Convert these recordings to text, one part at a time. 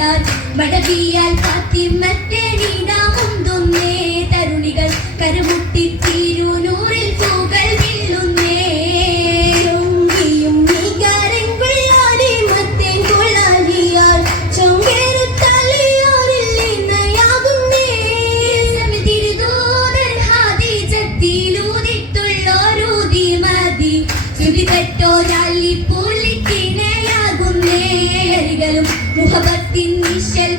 കണ്ടാൽ മടവിയാൽ പത്തിമറ്റേ നീടാമുന്തുന്നേ Martín Michel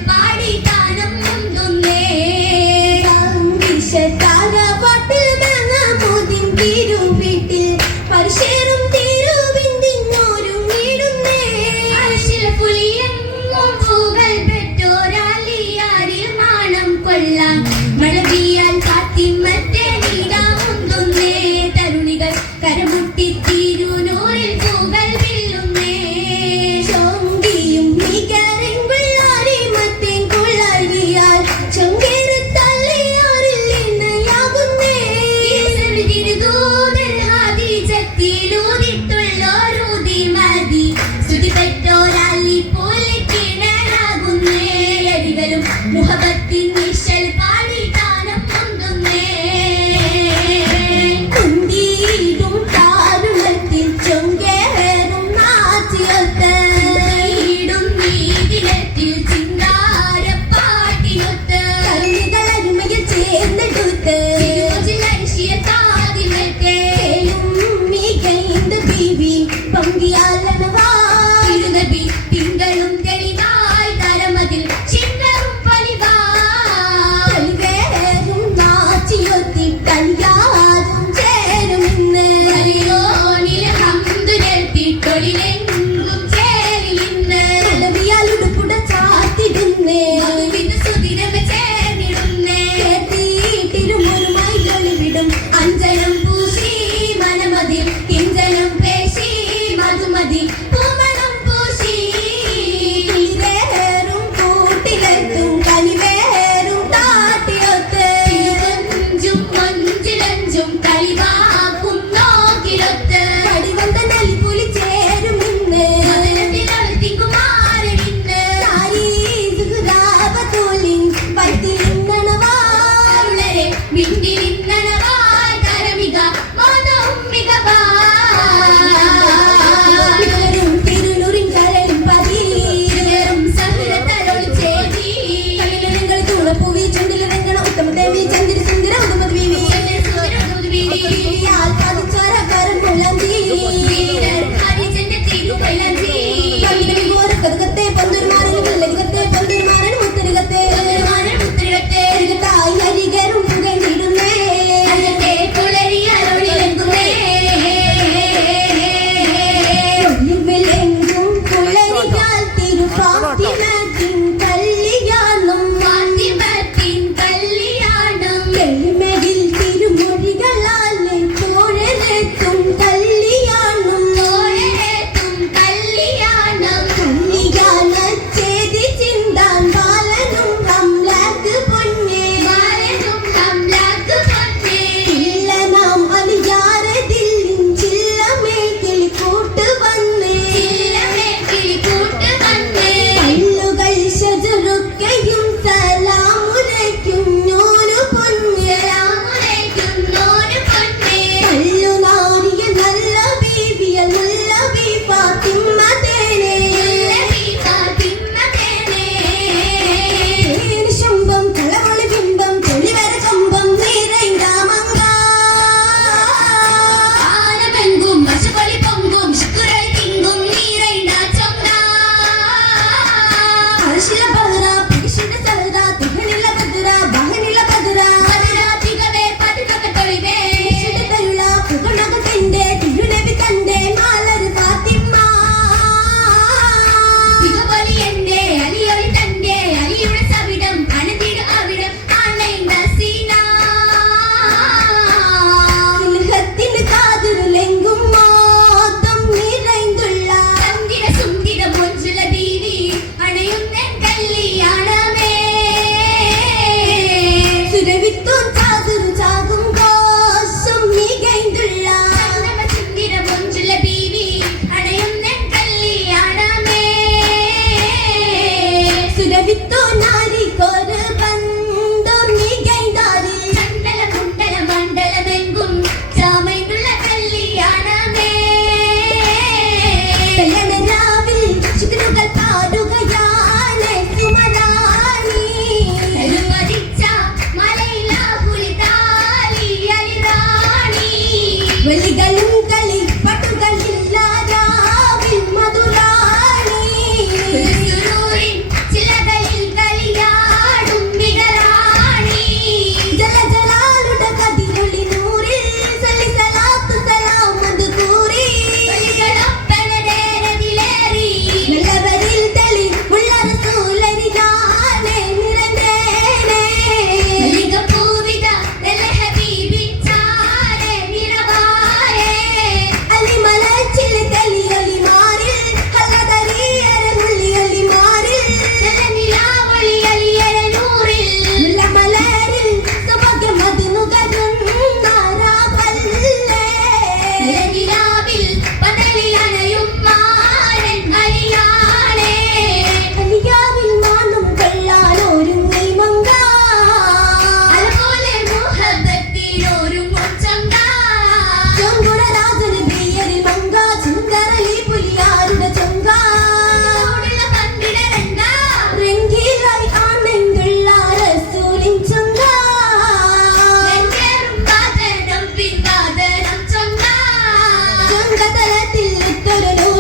do do do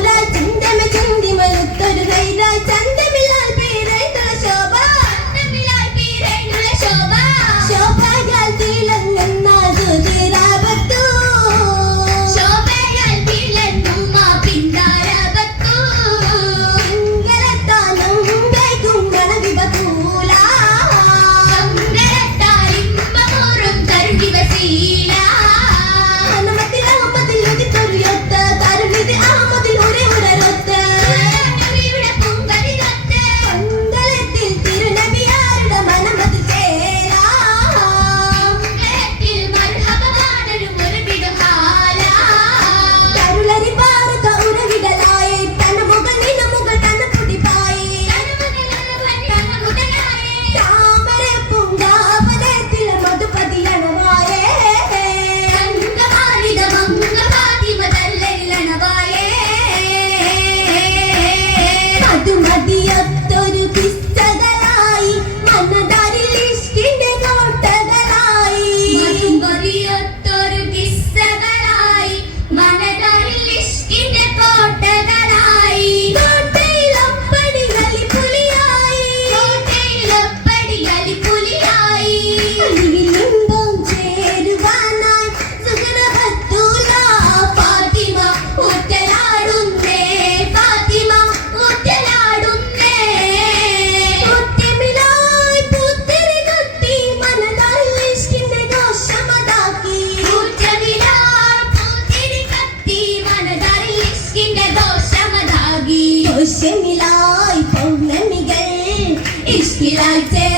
Nina